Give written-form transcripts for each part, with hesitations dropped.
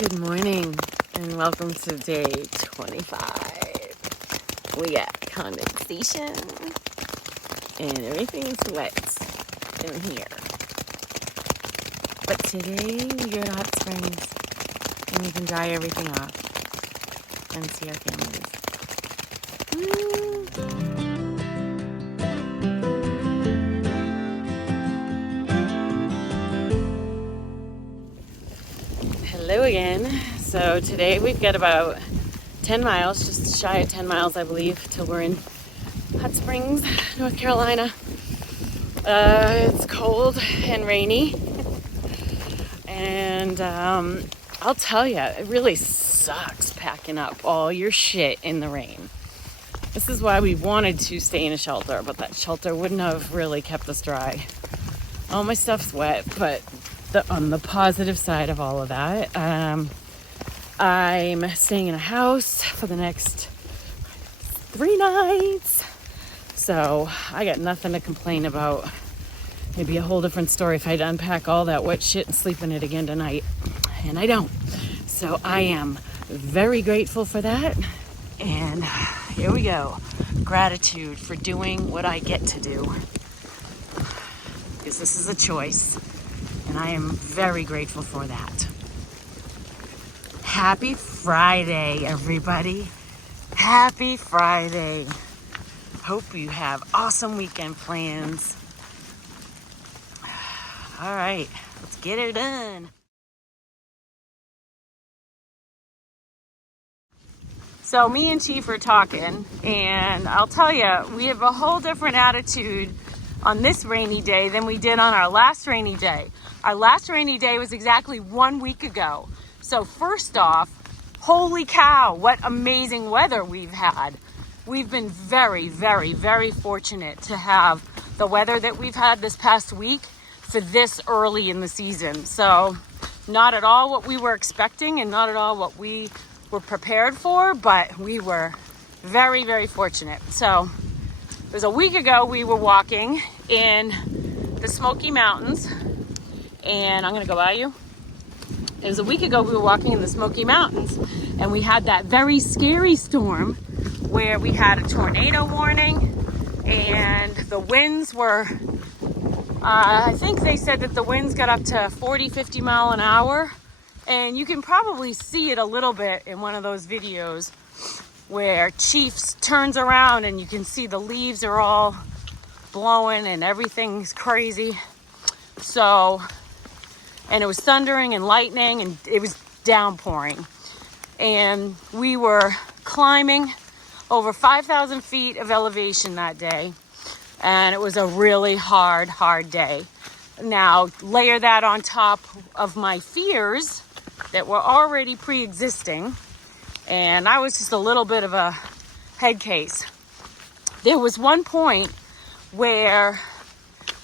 Good morning and welcome to day 25. We got condensation and everything's wet in here. But today we go to Hot Springs and we can dry everything off and see our families. Woo! Hello again. So today we've got about 10 miles, just shy of 10 miles I believe, till we're in Hot Springs, North Carolina. It's cold and rainy and I'll tell you, it really sucks packing up all your shit in the rain. This is why we wanted to stay in a shelter, but that shelter wouldn't have really kept us dry. All my stuff's wet, but on the positive side of all of that, I'm staying in a house for the next 3 nights. So I got nothing to complain about. It'd be a whole different story if I had to unpack all that wet shit and sleep in it again tonight. And I don't. So I am very grateful for that. And here we go. Gratitude for doing what I get to do. Because this is a choice. And I am very grateful for that. Happy Friday, everybody. Happy Friday. Hope you have awesome weekend plans. All right, let's get her done. So me and Chief are talking, and I'll tell you, we have a whole different attitude on this rainy day than we did on our last rainy day. Our last rainy day was exactly 1 week ago. So first off, holy cow, what amazing weather we've had. We've been very, very, very fortunate to have the weather that we've had this past week for this early in the season. So not at all what we were expecting and not at all what we were prepared for, but we were very, very fortunate. So it was a week ago we were walking in the Smoky Mountains, and I'm gonna go by you. It was a week ago we were walking in the Smoky Mountains, and we had that very scary storm where we had a tornado warning, and the winds were, I think they said that the winds got up to 40, 50 mile an hour, and you can probably see it a little bit in one of those videos where Chief turns around and you can see the leaves are all blowing and everything's crazy. So, and it was thundering and lightning and it was downpouring. And we were climbing over 5,000 feet of elevation that day. And it was a really hard day. Now, layer that on top of my fears that were already pre-existing. And I was just a little bit of a head case. There was one point where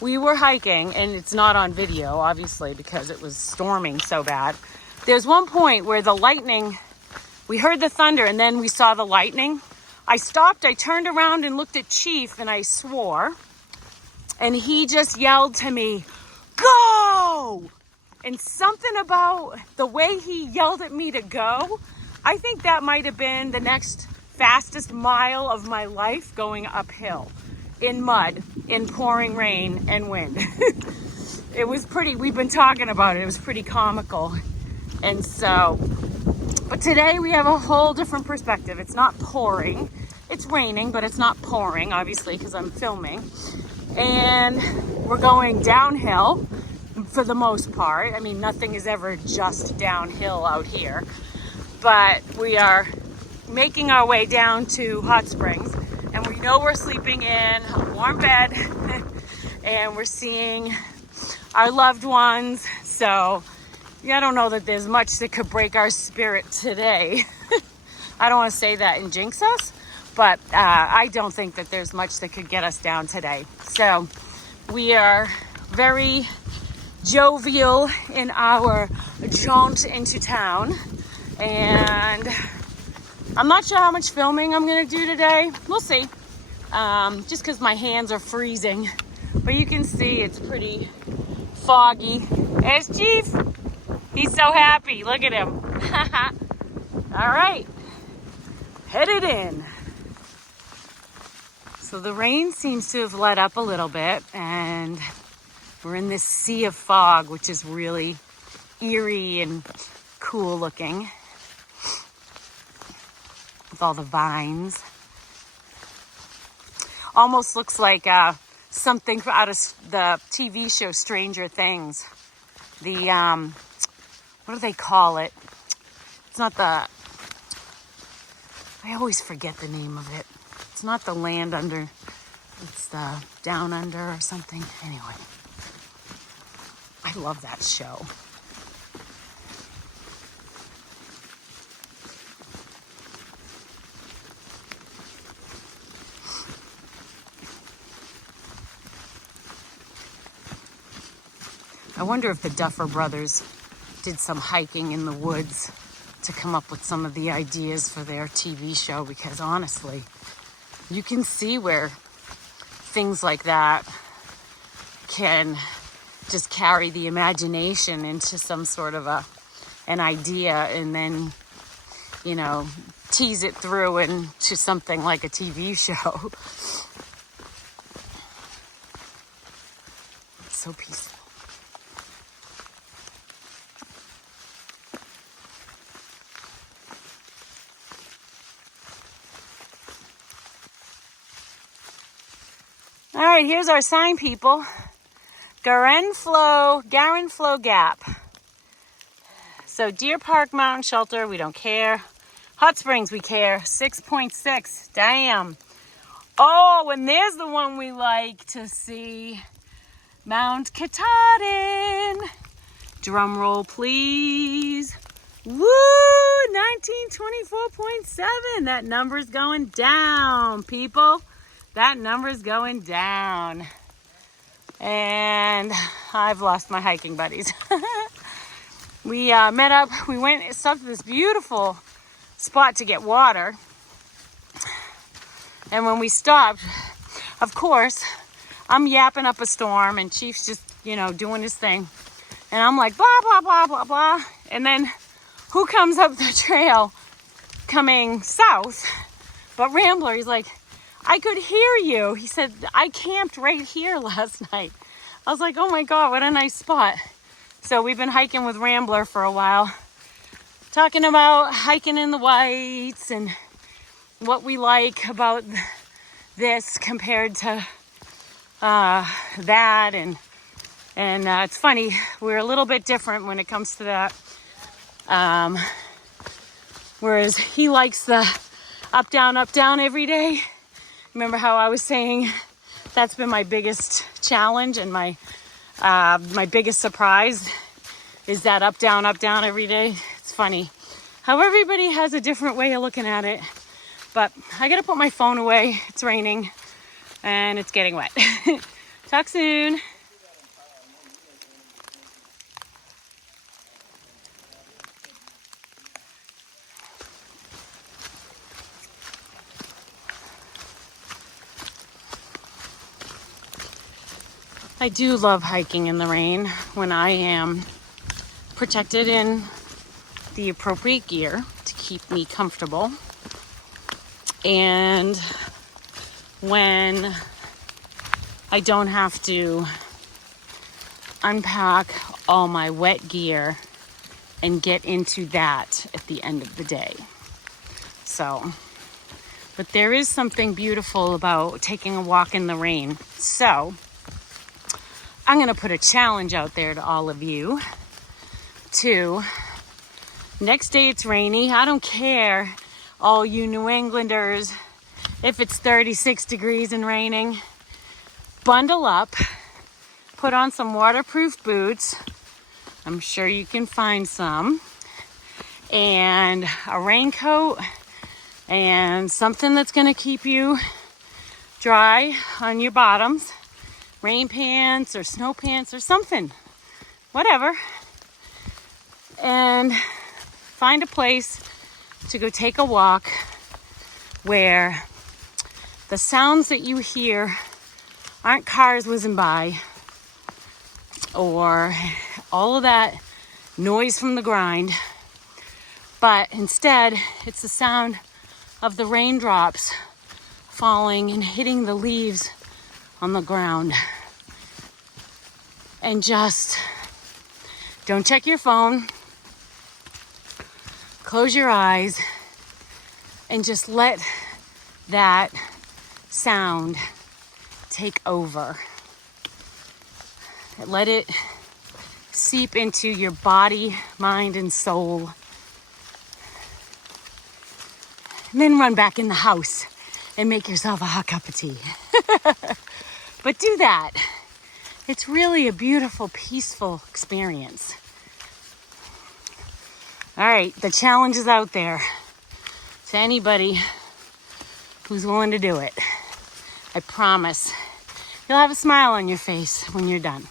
we were hiking, and it's not on video, obviously, because it was storming so bad. There's one point where the lightning, we heard the thunder, and then we saw the lightning. I stopped, I turned around and looked at Chief, and I swore. And he just yelled to me, "Go!" And something about the way he yelled at me to go, I think that might have been the next fastest mile of my life going uphill in mud, in pouring rain and wind. It was pretty, we've been talking about it. It was pretty comical. And so, but today we have a whole different perspective. It's not pouring. It's raining, but it's not pouring, obviously, because I'm filming. And we're going downhill for the most part. I mean, nothing is ever just downhill out here. But we are making our way down to Hot Springs, and we know we're sleeping in a warm bed and we're seeing our loved ones. So yeah, I don't know that there's much that could break our spirit today. I don't want to say that and jinx us, but I don't think that there's much that could get us down today. So we are very jovial in our jaunt into town. And I'm not sure how much filming I'm going to do today. We'll see. Just because my hands are freezing. But you can see it's pretty foggy. There's Chief. He's so happy. Look at him. All right, headed in. So the rain seems to have let up a little bit, and we're in this sea of fog, which is really eerie and cool looking with all the vines. Almost looks like something out of the TV show Stranger Things. The, what do they call it? It's not the, I always forget the name of it. It's not the land under, it's the down under or something. Anyway, I love that show. I wonder if the Duffer Brothers did some hiking in the woods to come up with some of the ideas for their TV show, because honestly, you can see where things like that can just carry the imagination into some sort of an idea, and then, you know, tease it through into something like a TV show. It's so peaceful. All right, here's our sign, people. Garenflow Gap. So Deer Park Mountain Shelter, we don't care. Hot Springs, we care. 6.6, damn. Oh, and there's the one we like to see. Mount Katahdin. Drum roll, please. Woo, 1924.7. That number's going down, people. That number's going down. And I've lost my hiking buddies. We met up, we went and stopped at this beautiful spot to get water. And when we stopped, of course, I'm yapping up a storm and Chief's just, you know, doing his thing. And I'm like, blah, blah, blah, blah, blah. And then who comes up the trail coming south? But Rambler, he's like, I could hear you. He said, I camped right here last night. I was like, oh my God, what a nice spot. So we've been hiking with Rambler for a while, talking about hiking in the whites and what we like about this compared to that. And it's funny, we're a little bit different when it comes to that. Whereas he likes the up, down every day. Remember how I was saying that's been my biggest challenge and my biggest surprise is that up, down every day. It's funny how everybody has a different way of looking at it. But I gotta put my phone away. It's raining and it's getting wet. Talk soon. I do love hiking in the rain when I am protected in the appropriate gear to keep me comfortable. And when I don't have to unpack all my wet gear and get into that at the end of the day. So, but there is something beautiful about taking a walk in the rain. So, I'm going to put a challenge out there to all of you to next day it's rainy. I don't care, all you New Englanders, if it's 36 degrees and raining. Bundle up, put on some waterproof boots. I'm sure you can find some. And a raincoat and something that's going to keep you dry on your bottoms. Rain pants or snow pants or something, whatever, and find a place to go take a walk where the sounds that you hear aren't cars whizzing by or all of that noise from the grind, But instead, it's the sound of the raindrops falling and hitting the leaves on the ground. And just don't check your phone. Close your eyes and just let that sound take over. Let it seep into your body, mind, and soul. And then run back in the house and make yourself a hot cup of tea. But do that. It's really a beautiful, peaceful experience. All right, the challenge is out there to anybody who's willing to do it. I promise you'll have a smile on your face when you're done.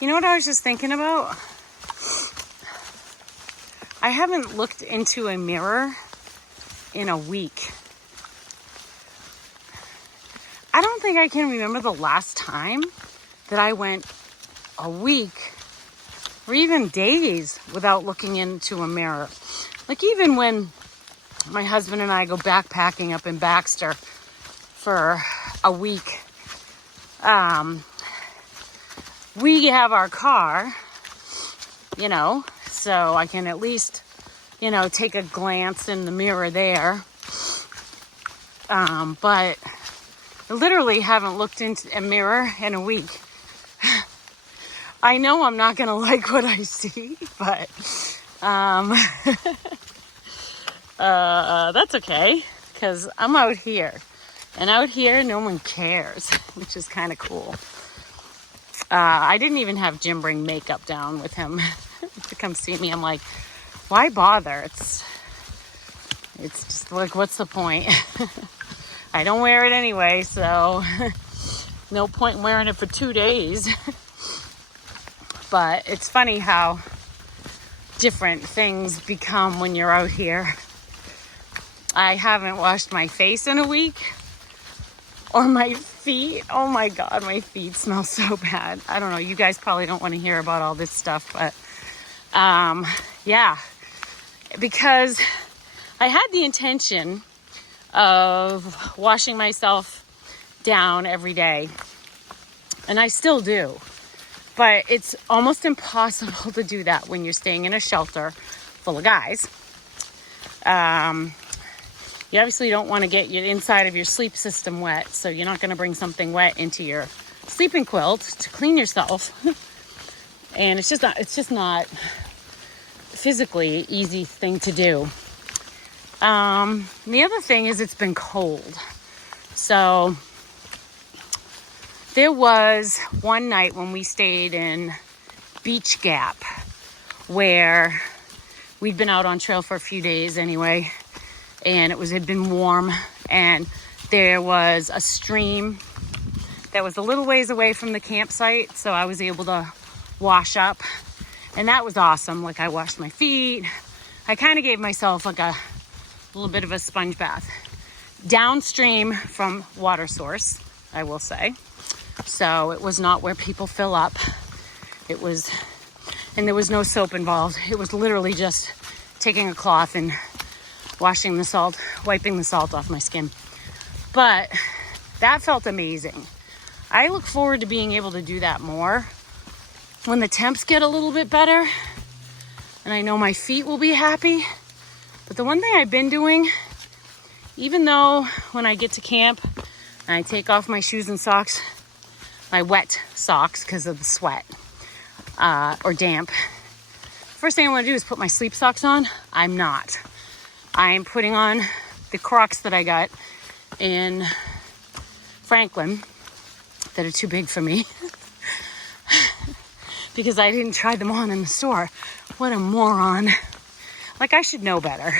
You know what I was just thinking about? I haven't looked into a mirror in a week. I don't think I can remember the last time that I went a week or even days without looking into a mirror. Like even when my husband and I go backpacking up in Baxter for a week, we have our car, you know, so I can at least, you know, take a glance in the mirror there. But I literally haven't looked into a mirror in a week. I know I'm not going to like what I see, but that's okay, because I'm out here. And out here, no one cares, which is kind of cool. I didn't even have Jim bring makeup down with him to come see me. I'm like, why bother? It's just like, what's the point? I don't wear it anyway, so no point in wearing it for 2 days. But it's funny how different things become when you're out here. I haven't washed my face in a week. Or my feet. Oh my God, my feet smell so bad. I don't know. You guys probably don't want to hear about all this stuff, but yeah. Because I had the intention of washing myself down every day. And I still do. But it's almost impossible to do that when you're staying in a shelter full of guys. You obviously don't want to get your inside of your sleep system wet, so you're not going to bring something wet into your sleeping quilt to clean yourself. And it's just not physically an easy thing to do. The other thing is it's been cold. So there was one night when we stayed in Beach Gap where we'd been out on trail for a few days anyway. And it had been warm, and there was a stream that was a little ways away from the campsite, so I was able to wash up, and that was awesome. Like, I washed my feet. I kind of gave myself like a little bit of a sponge bath downstream from water source, I will say. So it was not where people fill up. And there was no soap involved. It was literally just taking a cloth and wiping the salt off my skin. But that felt amazing. I look forward to being able to do that more when the temps get a little bit better, and I know my feet will be happy. But the one thing I've been doing, even though when I get to camp and I take off my shoes and socks, my wet socks because of the sweat or damp, first thing I want to do is put my sleep socks on. I'm not. I'm putting on the Crocs that I got in Franklin that are too big for me because I didn't try them on in the store. What a moron. Like, I should know better.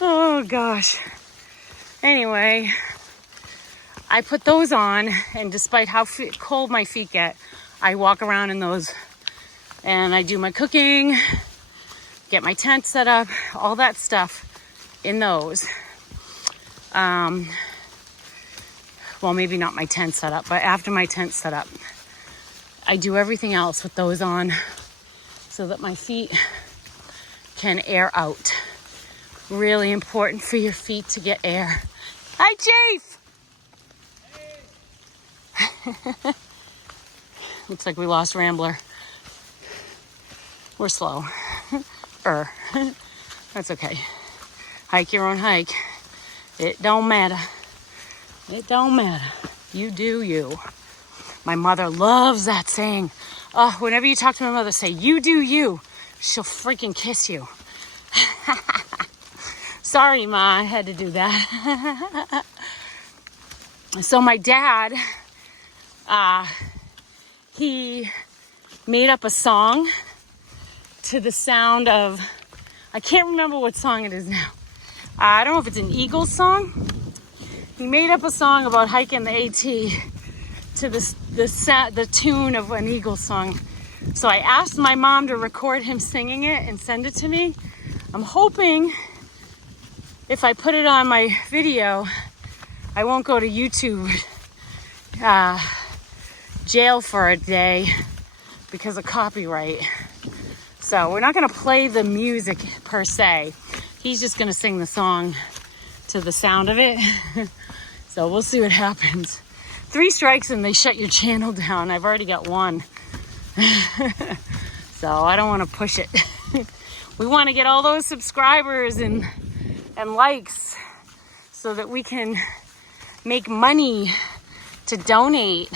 Oh gosh. Anyway, I put those on, and despite how cold my feet get, I walk around in those and I do my cooking, get my tent set up, all that stuff in those. Well, maybe not my tent set up, but after my tent set up, I do everything else with those on so that my feet can air out. Really important for your feet to get air. Hi, Chief! Hey. Looks like we lost Rambler. We're slow. That's okay. Hike your own hike. It don't matter. It don't matter. You do you. My mother loves that saying. Whenever you talk to my mother, say, you do you. She'll freaking kiss you. Sorry, Ma, I had to do that. So my dad, he made up a song to the sound of, I can't remember what song it is now. I don't know if it's an Eagles song. He made up a song about hiking the AT to the tune of an Eagles song. So I asked my mom to record him singing it and send it to me. I'm hoping if I put it on my video, I won't go to YouTube jail for a day because of copyright. So we're not going to play the music per se. He's just going to sing the song to the sound of it. So we'll see what happens. 3 strikes and they shut your channel down. I've already got 1. So I don't want to push it. We want to get all those subscribers and likes so that we can make money to donate.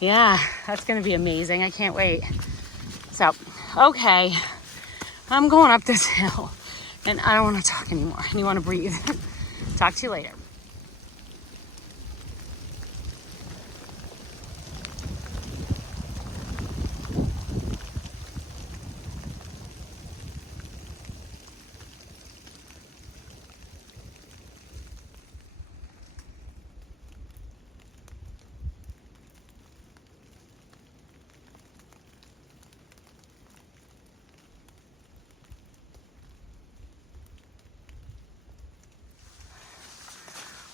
Yeah, that's going to be amazing. I can't wait. So, okay, I'm going up this hill and I don't want to talk anymore. I want to breathe. Talk to you later.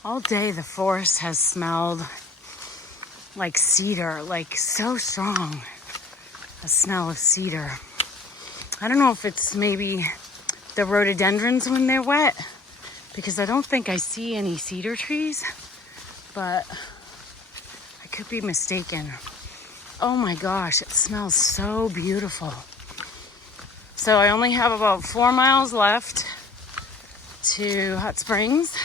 All day the forest has smelled like cedar, like so strong, a smell of cedar. I don't know if it's maybe the rhododendrons when they're wet, because I don't think I see any cedar trees, but I could be mistaken. Oh my gosh, it smells so beautiful. So I only have about 4 miles left to Hot Springs.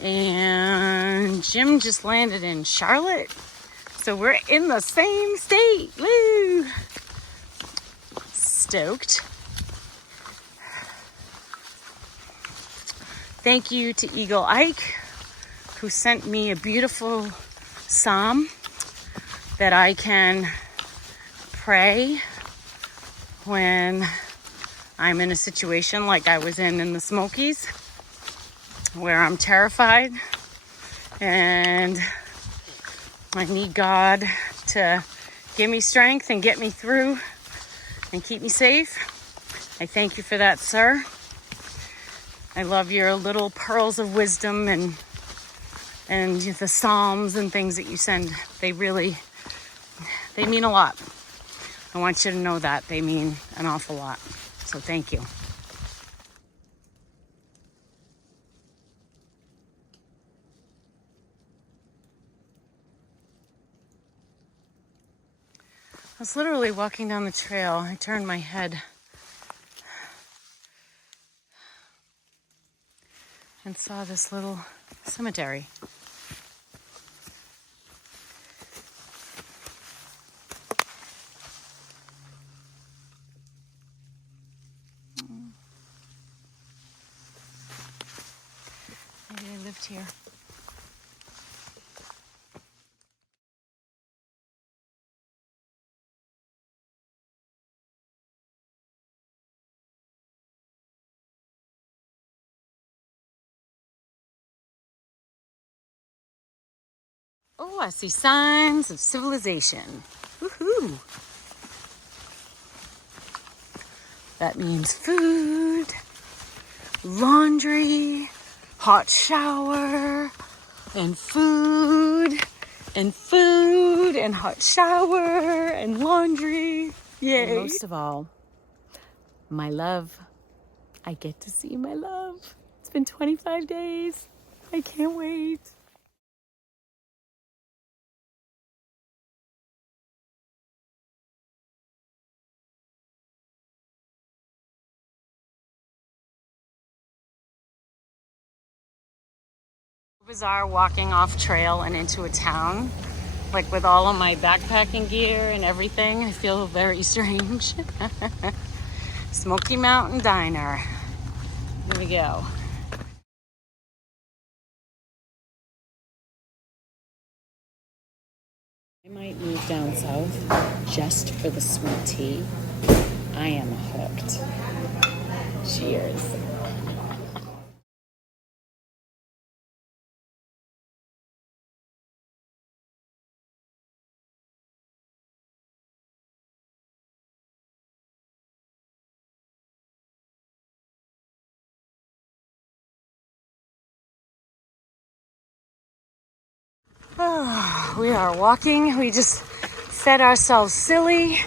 And Jim just landed in Charlotte. So we're in the same state. Woo! Stoked. Thank you to Eagle Ike, who sent me a beautiful psalm that I can pray when I'm in a situation like I was in the Smokies, where I'm terrified and I need God to give me strength and get me through and keep me safe. I thank you for that, sir. I love your little pearls of wisdom and the psalms and things that you send. They mean a lot. I want you to know that they mean an awful lot. So thank you. I was literally walking down the trail. I turned my head and saw this little cemetery. lived here. Oh, I see signs of civilization. Woohoo! That means food, laundry, hot shower, and food, and food, and hot shower, and laundry. Yay! And most of all, my love. I get to see my love. It's been 25 days. I can't wait. Bizarre walking off trail and into a town, like with all of my backpacking gear and everything. I feel very strange. Smoky Mountain Diner. Here we go. I might move down south just for the sweet tea. I am hooked. Cheers. Oh, we are walking. We just fed ourselves silly,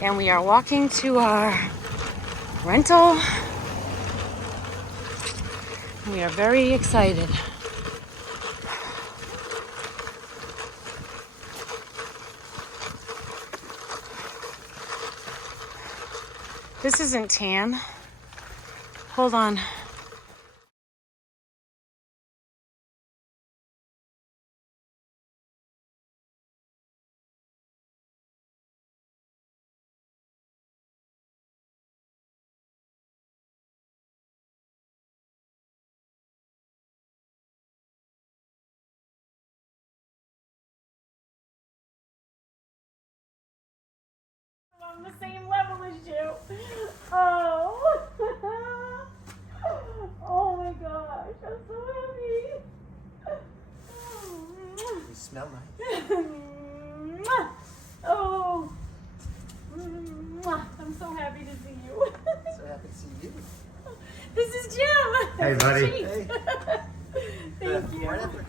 and we are walking to our rental. We are very excited. This isn't tan. Hold on. On the same level as you. Oh. Oh my gosh, I'm so happy. You smell nice. Oh. I'm so happy to see you. So happy to see you. This is Jim. Hey, buddy. Hey. Thank you. Right after